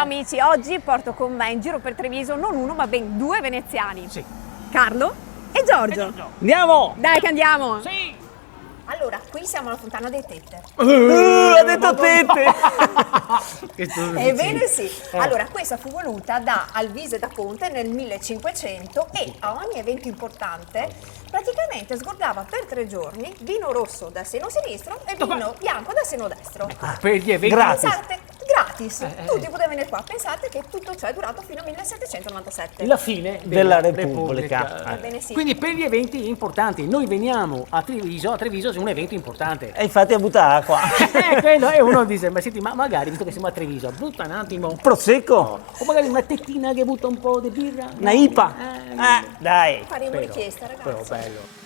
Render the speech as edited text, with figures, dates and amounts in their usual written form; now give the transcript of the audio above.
Ciao amici, oggi porto con me in giro per Treviso non uno ma ben due veneziani. Sì. Carlo e Giorgio. Andiamo! Dai che andiamo! Sì! Allora, qui siamo alla Fontana dei Tette. Ha detto tette! Ebbene sì. Allora, questa fu voluta da Alvise da Conte nel 1500 e a ogni evento importante praticamente sgorgava per 3 giorni vino rosso dal seno sinistro e vino bianco dal seno destro. Per gli eventi. Grazie. Pensate, gratis, tutti potevano venire qua. Pensate che tutto ciò è durato fino al 1797. La fine Della Repubblica. Ebbene sì. Quindi per gli eventi importanti, noi veniamo a Treviso c'è un evento importante. E infatti ha buttato acqua. Quello, e uno dice, ma senti, ma magari, visto che siamo a Treviso, butta un attimo. Prosecco? O magari una tettina che butta un po' di birra. Una IPA? No. Dai. Faremo Però- richiesta, ragazzi. Però bello.